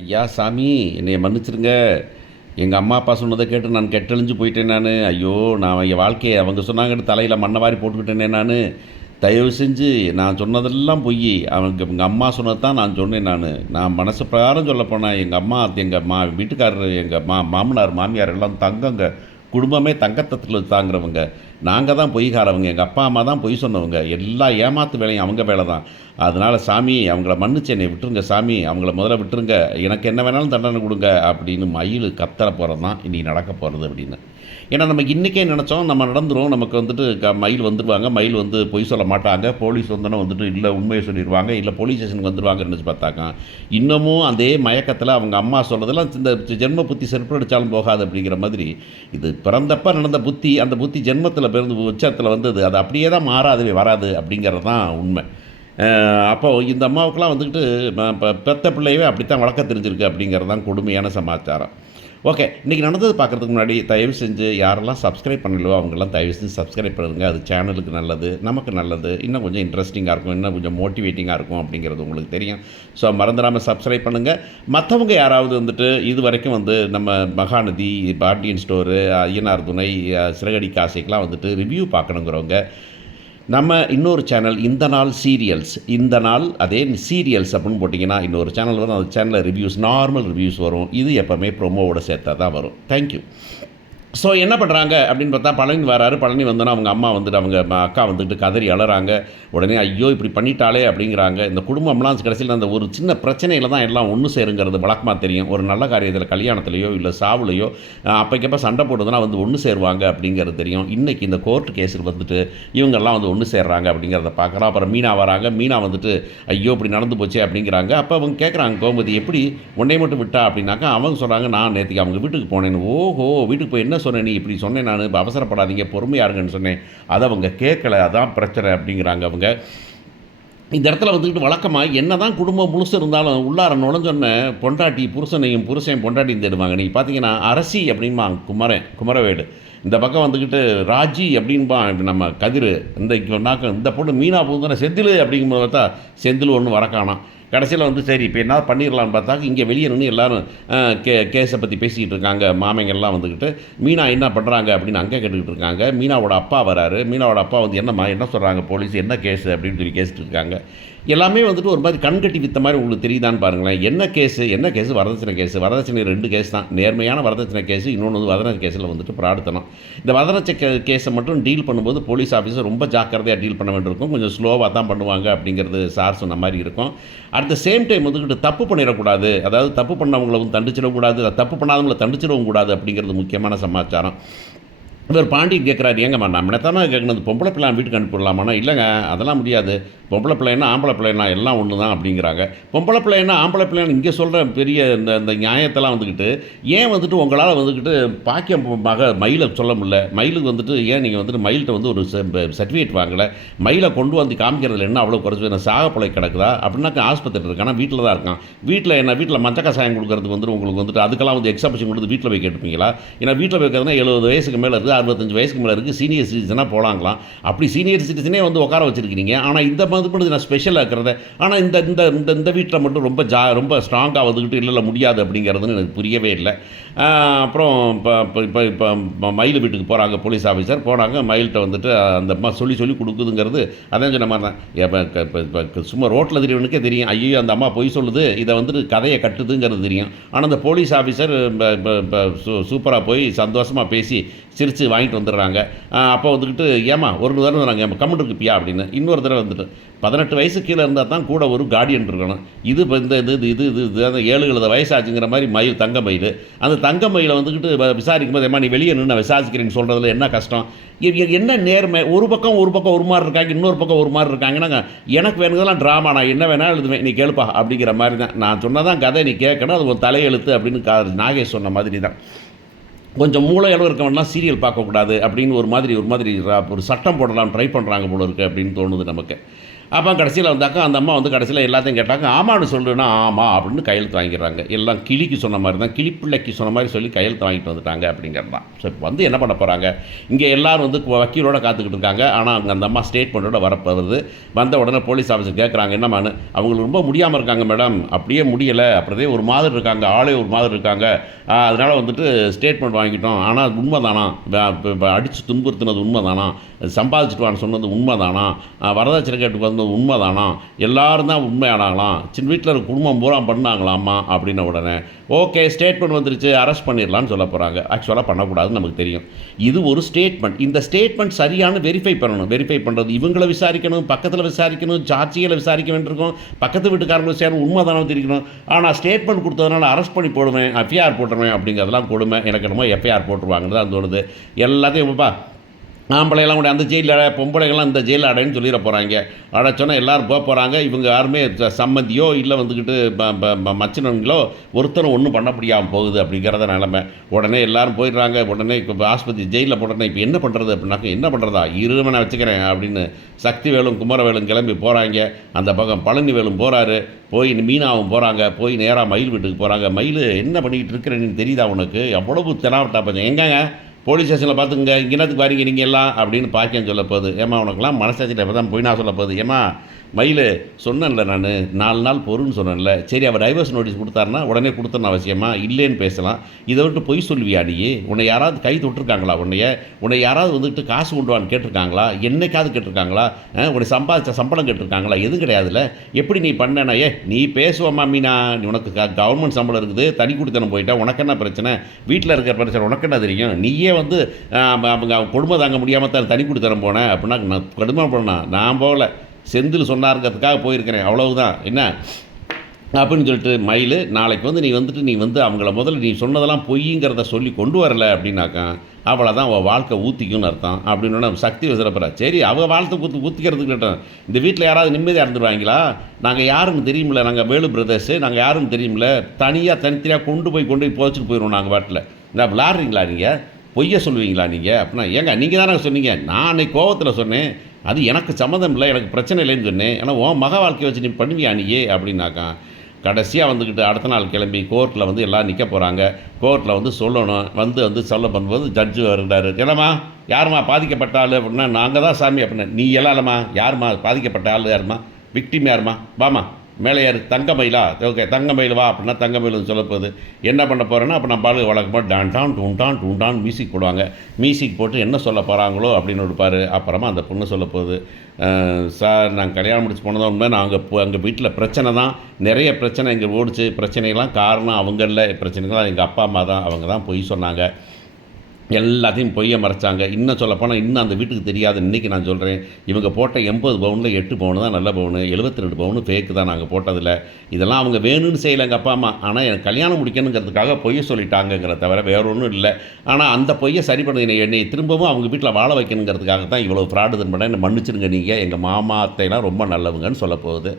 ஐயா சாமி, என்னைய மன்னிச்சிருங்க. எங்க அம்மா, அப்பா சொன்னத கேட்டு நான் கெட்டழிஞ்சு போயிட்டேன் நானு. ஐயோ! நான் என் வாழ்க்கைய அவங்க சொன்னாங்கன்னு தலையில மண்ண வாரி போட்டுக்கிட்டேனே நானு. தயவு செஞ்சு நான் சொன்னதெல்லாம் பொய்யி. எங்க அம்மா சொன்னது தான் நான் சொன்னேன் நானு. நான் மனசு பிரகாரம் சொல்லப்போனா, எங்க அம்மா, எங்க வீட்டுக்காரரு, எங்க மாமனார், மாமியார் எல்லாம் தங்கங்க. குடும்பமே தங்கத்தத்துல தாங்குறவங்க. நாங்க தான் பொய்காரவங்க. எங்க அப்பா, அம்மா தான் பொய் சொன்னவங்க. எல்லா ஏமாத்து வேலையும் அவங்க வேல தான். அதனால சாமி அவங்கள மன்னிச்சு என்னைய விட்டுருங்க சாமி. அவங்கள முதல்ல விட்டுருங்க. எனக்கு என்ன வேணாலும் தண்டனை குடுங்க அப்படின்னு மயிலு கத்தற போறது தான் இன்னைக்கு நடக்க போறது அப்படின்னு. ஏன்னா நம்ம இன்னைக்கே நெனச்சோம் நம்ம நடந்துரும். நமக்கு வந்துட்டு மயில் வந்துருவாங்க. மயில் வந்து பொய் சொல்ல மாட்டாங்க. போலீஸ் வந்தோனே வந்துட்டு இல்ல உண்மைய சொல்லிருவாங்க. இல்ல போலீஸ் ஸ்டேஷனுக்கு வந்துருவாங்கன்னு நெனச்சு பார்த்தாக்கா, இன்னமும் அதே மயக்கத்துல அவங்க அம்மா சொல்றதெல்லாம் இந்த ஜென்ம புத்தி செருப்படிச்சாலும் போகாது அப்படிங்கிற மாதிரி, இது பிறந்தப்ப நடந்த புத்தி, அந்த புத்தி ஜென்மத்தில பிறந்து உச்சத்துல வந்தது. அது அப்படியே தான் மாறாதவே வராது அப்படிங்கிறது தான் உண்மை. அப்போ இந்த அம்மாவுக்கெல்லாம் வந்துக்கிட்டு பெத்த பிள்ளையவே அப்படித்தான் வளர்க்க தெரிஞ்சிருக்கு அப்படிங்கிறது தான் கொடுமையான சமாச்சாரம். ஓகே. இன்றைக்கி நடந்தது பார்க்குறதுக்கு முன்னாடி தயவு செஞ்சு யாரெல்லாம் சப்ஸ்கிரைப் பண்ணலையோ அவங்கெல்லாம் தயவு செஞ்சு சப்ஸ்கிரைப் பண்ணுங்க. அது சேனலுக்கு நல்லது, நமக்கு நல்லது. இன்னும் கொஞ்சம் இன்ட்ரெஸ்டிங்காக இருக்கும், இன்னும் கொஞ்சம் மோட்டிவேட்டிங்காக இருக்கும் அப்படிங்கிறது உங்களுக்கு தெரியும். ஸோ மறந்துடாமல் சப்ஸ்கிரைப் பண்ணுங்கள். மற்றவங்க யாராவது வந்துட்டு இது வரைக்கும் வந்து நம்ம மகாநதி, பாண்டியன் ஸ்டோரு, ஐயனார் துணை, சிறகடி காசைக்கெலாம் வந்துட்டு ரிவ்யூ பார்க்கணுங்கிறவங்க, நம்ம இன்னொரு சேனல் இந்த நாள் சீரியல்ஸ், இந்த நாள் அதே சீரியல்ஸ் அப்படின்னு போட்டிங்கன்னா இன்னொரு சேனல் வரும். அந்த சேனலில் ரிவ்யூஸ், நார்மல் ரிவ்யூஸ் வரும். இது எப்போவுமே ப்ரோமோவோட சேர்த்தா தான் வரும். தேங்க்யூ. ஸோ என்ன பண்ணுறாங்க அப்படின்னு பார்த்தா, பழனி வராரு. பழனி வந்தோன்னா அவங்க அம்மா வந்துட்டு அவங்க அக்கா வந்துட்டு கதறி அழறாங்க. உடனே ஐயோ இப்படி பண்ணிட்டாலே அப்படிங்கிறாங்க. இந்த குடும்பம்லாம் கடைசியில் அந்த ஒரு சின்ன பிரச்சனையில் தான் எல்லாம் ஒன்று சேருங்கிறது வழக்கமாக தெரியும். ஒரு நல்ல காரியத்தில், கல்யாணத்துலையோ இல்லை சாவுலையோ அப்போக்கப்போ சண்டை போடுறதுனா வந்து ஒன்று சேருவாங்க அப்படிங்கிறது தெரியும். இன்றைக்கி இந்த கோர்ட்டு கேஸில் வந்துட்டு இவங்கெல்லாம் வந்து ஒன்று சேர்றாங்க அப்படிங்கிறத பார்க்குறோம். அப்புறம் மீனா வராங்க. மீனா வந்துட்டு ஐயோ இப்படி நடந்து போச்சு அப்படிங்கிறாங்க. அப்போ அவங்க கேட்குறாங்க, கோமதி எப்படி உன்னை மட்டும் விட்டா அப்படின்னாக்கா, அவங்க சொல்கிறாங்க நான் நேற்றுக்கு அவங்க வீட்டுக்கு போனேன்னு. ஓஹோ, வீட்டுக்கு போய் என்ன சொன்னேன் நீ இப்படி சொன்னேன், நான் இப்போ அவசரப்படாதீங்க பொறுமையாக இருங்கன்னு சொன்னேன். அதை அவங்க கேட்கல, அதான் பிரச்சனை அப்படிங்கிறாங்க அவங்க. இந்த இடத்துல வந்துக்கிட்டு வழக்கமாக என்ன தான் குடும்பம் முழுசு இருந்தாலும் உள்ளார நுழைஞ்சொன்னே பொண்டாட்டி புருஷனையும் புருஷன் பொண்டாட்டியும் தேடுவாங்க. நீங்கள் பார்த்தீங்கன்னா அரசி அப்படின்பாங்க குமரவேடு. இந்த பக்கம் வந்துக்கிட்டு ராஜி அப்படின்பான் நம்ம கதிர். இந்த பொண்ணு மீனா போதுதானே செந்தில் அப்படிங்கும்போது பார்த்தா செந்தில் ஒன்று வரக்கானாம். கடைசியில் வந்து சரி இப்போ என்ன பண்ணிடலான்னு பார்த்தாக்க இங்கே வெளியே நின்று எல்லோரும் கேஸை பற்றி பேசிக்கிட்டு இருக்காங்க. மாமைங்கள்லாம் வந்துக்கிட்டு மீனா என்ன பண்ணுறாங்க அப்படின்னு அங்கே கேட்டுக்கிட்டு இருக்காங்க. மீனாவோட அப்பா வராரு. மீனாவோட அப்பா வந்து என்னம்மா என்ன சொல்கிறாங்க போலீஸ், என்ன கேஸு அப்படின்னு சொல்லி கேட்டுட்டு இருக்காங்க. எல்லாமே வந்துட்டு ஒரு மாதிரி கண்கட்டி வித்த மாதிரி உங்களுக்கு தெரியுதான்னு பாருங்களேன். என்ன கேஸு வரதட்சணை கேஸு. வரதட்சணை 2 கேஸ் தான். நேர்மையான வரதட்சணை கேஸு, இன்னொன்று வந்து வரதட்சணை கேஸில் வந்துட்டு பிராடுத்தனம். இந்த வரதட்சணை கேஸை மட்டும் டீல் பண்ணும்போது போலீஸ் ஆஃபீஸர் ரொம்ப ஜாக்கிரதையாக டீல் பண்ண வேண்டியிருக்கும். கொஞ்சம் ஸ்லோவாக தான் பண்ணுவாங்க அப்படிங்கிறது சார் சொன்ன மாதிரி இருக்கும். அட் த சேம் டைம் வந்துக்கிட்டு தப்பு பண்ணிடக்கூடாது. அதாவது தப்பு பண்ணவங்களை வந்து தண்டிச்சிடக்கூடாது, தப்பு பண்ணாதவங்களை தண்டிச்சிடவும் கூடாது அப்படிங்கிறது முக்கியமான சமாச்சாரம். இவர் பாண்டியன் கேட்குறாரு, ஏங்கம்மா நான் என்னத்தானே கேட்கணும், பொம்பளை பிள்ளை வீட்டுக்கு அனுப்பிடலாமாண்ணா? இல்லைங்க அதெல்லாம் முடியாது. பொம்பளை பிள்ளைன்னா ஆம்பளை பிள்ளைன்னா எல்லாம் ஒன்று தான் அப்படிங்கிறாங்க. பொம்பளை பிள்ளைன்னா ஆம்பளை பிள்ளைன்னு இங்கே சொல்கிற பெரிய இந்த நியாயத்தெல்லாம் வந்துக்கிட்டு ஏன் வந்துட்டு உங்களால் வந்துக்கிட்டு பாக்கியம் மயிலை சொல்ல முடியல? மயிலுக்கு வந்துட்டு ஏன் நீங்கள் வந்துட்டு மயில்கிட்ட வந்து ஒரு சர்டிஃபிகேட் வாங்கலை? மயிலை கொண்டு வந்து காமிக்கிறதுல என்ன அவ்வளோ குறைச்சி என்ன சாகப்பழை கிடக்குதா அப்படின்னாக்கா? ஆஸ்பத்திரி இருக்கானா? வீட்டில் தான் இருக்கான். வீட்டில் மஞ்ச கசாயம் கொடுக்கறதுக்கு வந்துட்டு உங்களுக்கு வந்துட்டு அதுக்கெல்லாம் வந்து எக்ஸாபிஷன் கொடுத்து வீட்டில் போய் கேட்டுப்பீங்களா? ஏன்னா வீட்டில் வைக்கிறதுனா 70 வயசுக்கு மேலே இருக்குது, 65 வயசுக்கு மேலே இருக்குது, சீனியர் சிட்டிசனாக போகலாங்களாம். அப்படி சீனியர் சிட்டிசனே வந்து உட்கார வச்சுருக்கிறீங்க. ஆனால் இந்த மாதிரி நான் ஸ்பெஷலாக இருக்கிறத, ஆனால் இந்த வீட்டில் மட்டும் ரொம்ப ஸ்ட்ராங்காக வந்துக்கிட்டு இல்லை முடியாது அப்படிங்கிறதுன்னு எனக்கு புரியவே இல்லை. அப்புறம் இப்போ மயில் வீட்டுக்கு போகிறாங்க போலீஸ் ஆஃபீஸர். போனாங்க, மயில்கிட்ட வந்துட்டு அந்த அம்மா சொல்லி கொடுக்குதுங்கிறது அதான் சொன்ன மாதிரி தான். இப்போ சும்மா ரோட்டில் தெரியவனுக்கே தெரியும், ஐயோ அந்த அம்மா பொய் சொல்லுது, இதை வந்துட்டு கதையை கட்டுதுங்கிறது தெரியும். ஆனால் அந்த போலீஸ் ஆஃபீஸர் சூப்பராக போய் சந்தோஷமாக பேசி சிரித்து வாங்கிட்டு வந்துடுறாங்க. அப்போ வந்துக்கிட்டு ஏமா ஒரு தடவை வராங்க, ஏமா கம்முன்னு இருப்பியா அப்படின்னு. இன்னொரு தடவை வந்துட்டு 18 வயசு கீழே இருந்தால் தான் கூட ஒரு கார்டியன் இருக்கணும். இது இப்போ இது அந்த 7 வயசாச்சுங்கிற மாதிரி மயில், தங்க மயில். அந்த தங்க மயிலை வந்துக்கிட்டு விசாரிக்கும் போது, ஏமா நீ வெளியே நின்று விசாரிக்கிறேன்னு சொல்கிறதுல என்ன கஷ்டம், என்ன நேர்மை? ஒரு பக்கம் ஒரு மாதிரி இருக்காங்க, இன்னொரு பக்கம் ஒரு மாதிரி இருக்காங்கன்னா எனக்கு வேணுங்கதெல்லாம் ட்ராமா, நான் என்ன வேணாலும் எழுதுவேன், நீ கேளுப்பா அப்படிங்கிற மாதிரி தான். நான் சொன்னதான் கதை, நீ கேட்கணும், அது ஒரு தலையெழுத்து அப்படின்னு நாகேஷ் சொன்ன மாதிரி தான். கொஞ்சம் மூளை அளவு இருக்கவன்லாம் சீரியல் பார்க்கக்கூடாது அப்படின்னு ஒரு மாதிரி ஒரு சட்டம் போடலாம் ட்ரை பண்ணுறாங்க போல இருக்குது அப்படின்னு தோணுது நமக்கு. அப்போ கடைசியில் வந்தாக்கா அந்த அம்மா வந்து கடைசியில் எல்லாத்தையும் கேட்டாங்க. ஆமான்னு சொல்லுன்னா ஆமாம் அப்படின்னு கையெழுத்து வாங்கிடுறாங்க. எல்லாம் கிளிக்கு சொன்ன மாதிரி தான், கிளிப்பிள்ளைக்கு சொன்ன மாதிரி சொல்லி கையெழுத்து வாங்கிட்டு வந்துட்டாங்க அப்படிங்கிறது தான். ஸோ இப்போ வந்து என்ன பண்ண போகிறாங்க, இங்கே எல்லோரும் வந்து வக்கீலோட காத்துக்கிட்டு இருக்காங்க. ஆனால் அவங்க அந்த அம்மா ஸ்டேட்மெண்ட்டோட வரப்போகுது. வந்த உடனே போலீஸ் ஆஃபீஸர் கேட்குறாங்க, என்னம்மான்னு. அவங்களுக்கு ரொம்ப முடியாமல் இருக்காங்க மேடம், அப்படியே முடியலை, அப்படியே ஒரு மாதிரி இருக்காங்க, ஆளே ஒரு மாதிரி இருக்காங்க, அதனால் வந்துட்டு ஸ்டேட்மெண்ட் வாங்கிட்டோம். ஆனால் அது உண்மை தானா, அடித்து துன்புறுத்தினது உண்மை தானா, சம்பாதிச்சுட்டு வான்னு சொன்னது உண்மை தானா, வரதட்சணை கேட்டு வந்தது உண்மை தானா, எல்லோரும் தான் உண்மையானாங்களாம், சின்ன வீட்டில் இருக்க குடும்பம் பூரா பண்ணாங்களாம்மா அப்படின்ன உடனே ஓகே ஸ்டேட்மெண்ட் வந்துருச்சு, அரெஸ்ட் பண்ணிடலான்னு சொல்ல போகிறாங்க. ஆக்சுவலாக பண்ணக்கூடாதுன்னு நமக்கு தெரியும். இது ஒரு ஸ்டேட்மெண்ட். இந்த ஸ்டேட்மெண்ட் சரியான வெரிஃபை பண்ணணும். வெரிஃபை பண்ணுறது இவங்களை விசாரிக்கணும், பக்கத்தில் விசாரிக்கணும், சாட்சிகளை விசாரிக்க வேண்டியிருக்கும், பக்கத்து வீட்டுக்காரங்களும் சேரும் உண்மை தானே தெரிவிக்கணும். ஆனால் ஸ்டேட்மெண்ட் கொடுத்ததுனால அரெஸ்ட் பண்ணி போடுவேன், எஃப்ஐஆர் போட்டுருவேன் அப்படிங்கிறதெல்லாம் கொடுமை. எனக்கு என்னமோ எஃப்ஐஆர் போட்டுருவாங்கன்னு தான் தோணுது. எல்லாத்தையும் ஆம்பளையெல்லாம் கூட அந்த ஜெயிலில், பொம்பளைகள்லாம் இந்த ஜெயிலில் அடைன்னு சொல்லிட போகிறாங்க. அடைச்சோன்னா எல்லோரும் போகிறாங்க. இவங்க யாருமே சம்மந்தியோ இல்லை வந்துக்கிட்டு மச்சினங்களோ ஒருத்தரும் ஒன்றும் பண்ண முடியாமல் போகுது அப்படிங்கிறத நிலமை. உடனே எல்லோரும் போயிடுறாங்க. உடனே இப்போ ஆஸ்பத்திரி ஜெயிலில் போட்டோன்னே இப்போ என்ன பண்ணுறது அப்படின்னாக்க, என்ன பண்ணுறதா இருமை நான் வச்சுக்கிறேன் அப்படின்னு சக்திவேலும் குமரவேலும் கிளம்பி போகிறாங்க. அந்த பக்கம் பழனிவேலும் போகிறாரு. போய் மீனாவும் போகிறாங்க. போய் நேராக மயில் வீட்டுக்கு போகிறாங்க. மயில் என்ன பண்ணிக்கிட்டு இருக்கிறேன்னு தெரியுதா உனக்கு, எவ்வளவு தெனாவட்டா போச்சு, எங்கங்க போலீஸ் ஸ்டேஷனில் பார்த்துங்க, இங்கேனத்துக்கு வரீங்க நீங்கள் எல்லாம் அப்படின்னு பாக்கியம் சொல்ல போகுது. ஏமா உனக்குலாம் மனசாட்சியில் இப்போ தான் போய் நான் சொல்ல போகுது. ஏமா மயில் சொன்னேன்ல, நான் 4 நாள் பொறுன்னு சொன்னேன்ல, சரி அவர் டைவர்ஸ் நோட்டீஸ் கொடுத்தாருன்னா உடனே கொடுத்தன அவசியமா இல்லைன்னு பேசலாம். இதை விட்டு பொய் சொல்லுவியா நீ? உன்னை யாராவது கை தொட்டிருக்காங்களா? உன்னை யாராவது வந்துட்டு காசு கொண்டு வான்னு கேட்டிருக்காங்களா? என்னைக்காவது கேட்டிருக்காங்களா? உன்னை சம்பாதிச்ச சம்பளம் கேட்டிருக்காங்களா? எதுவும் கிடையாதுல்ல. எப்படி நீ பண்ணனா? நீ பேசுவோம்மா மீனா, உனக்கு கவர்மெண்ட் சம்பளம் இருக்குது, தனி குடித்தனம் போயிட்டா உனக்கு என்ன பிரச்சனை? வீட்டில் இருக்கிற பிரச்சனை உனக்கு என்ன தெரியும்? நீயே வந்து அவங்க கொடுமை தாங்க முடியாமல் தான் தனி குடித்தனம் போனேன் அப்படின்னா நான் கடுமை பண்ணேன். நான் போகல, செந்தில் சொன்னாருங்கிறதுக்காக போயிருக்கிறேன், அவ்வளவுதான். என்ன அப்படின்னு சொல்லிட்டு மயில் நாளைக்கு வந்து நீ வந்து அவங்கள முதல்ல நீ சொன்னதெல்லாம் பொய்ங்கிறத சொல்லி கொண்டு வரல அப்படின்னாக்கா அவ்வளோதான் அவள் வாழ்க்கை ஊற்றிக்கும்னு அர்த்தம் அப்படின்னு சக்தி விசிறப்புறா. சரி அவள் வாழ்க்கை ஊற்றிக்கிறதுக்கு கேட்டோம். இந்த வீட்டில் யாராவது நிம்மதியாக இருந்துருவாங்களா? நாங்கள் யாருன்னு தெரியுமில்ல, நாங்கள் வேலு பிரதர்ஸு, நாங்கள் யாருன்னு தெரியுமில்ல, தனித்தனியாக கொண்டு போய் போச்சுட்டு போயிடுவோம் நாங்கள் வாட்டில். நான் விளாட்றீங்களா நீங்கள்? பொய்யை சொல்லுவீங்களா நீங்கள்? அப்படின்னா ஏங்க நீங்கள் தானே சொன்னீங்க, நான் அன்னைக்கு கோவத்தில் சொன்னேன், அது எனக்கு சம்மந்தம் இல்லை, எனக்கு பிரச்சனை இல்லைன்னு சொன்னேன், ஏன்னா உன் மக வாழ்க்கையை வச்சு நீ பண்ணுவியா நீயே அப்படின்னாக்கா கடைசியாக வந்துக்கிட்டு அடுத்த நாள் கிளம்பி கோர்ட்டில் வந்து எல்லாம் நிற்க போகிறாங்க. கோர்ட்டில் வந்து சொல்லணும். வந்து சொல்ல பண்ணும்போது ஜட்ஜு வருகிறாரு. என்னம்மா யாரும்மா பாதிக்கப்பட்ட ஆள் அப்படின்னா, நாங்கள் தான் சாமி அப்படின்னா. நீ எல்லாம் இல்லைம்மா, யாரும்மா பாதிக்கப்பட்ட ஆள், யாரும்மா விக்டிம், யாரும்மா வாமா மேலே யார், தங்கமயிலா, ஓகே தங்கமயில் வா அப்படின்னா தங்கமயில் சொல்ல போகுது. என்ன பண்ண போகிறேன்னா அப்போ நம்ம பால் வழக்கமாக டான் டூண்டான் மியூசிக் போடுவாங்க. மியூசிக் போட்டு என்ன சொல்ல போகிறாங்களோ அப்படின்னு இருப்பார். அப்புறமா அந்த பொண்ணு சொல்ல போகுது, சார் நாங்கள் கல்யாணம் முடிச்சு போனதான் உண்மை, நாங்கள் அங்கே வீட்டில் பிரச்சனை தான், நிறைய பிரச்சனை இங்கே ஓடிச்சு, பிரச்சனைகள்லாம் காரணம் அவங்களில் பிரச்சனைகள்லாம் எங்கள் அப்பா அம்மா தான், அவங்க தான் பொய் சொன்னாங்க, எல்லாத்தையும் பொய்யை மறைச்சாங்க. இன்னும் சொல்லப்போனால் இன்னும் அந்த வீட்டுக்கு தெரியாது. இன்றைக்கி நான் சொல்கிறேன், இவங்க போட்ட 80 பவுனில் 8 பவுனு தான் நல்ல பவுனு, 72 பவுனு ஃபேக்கு தான் நாங்கள் போட்டதில்லை. இதெல்லாம் அவங்க வேணும்னு செய்யலை எங்கள் அப்பா அம்மா. ஆனால் எனக்கு கல்யாணம் முடிக்கணுங்கிறதுக்காக பொய்யை சொல்லிட்டாங்கிற தவிர வேற ஒன்றும் இல்லை. ஆனால் அந்த பொய்யை சரி பண்ண என்னை திரும்பவும் அவங்க வீட்டில் வாழ வைக்கணுங்கிறதுக்காக தான் இவ்வளோ ஃப்ராடு பண்ண என்னை மன்னிச்சிருங்க நீங்கள், எங்கள் மாமா அத்தையெல்லாம் ரொம்ப நல்லவங்கன்னு சொல்ல போகுது.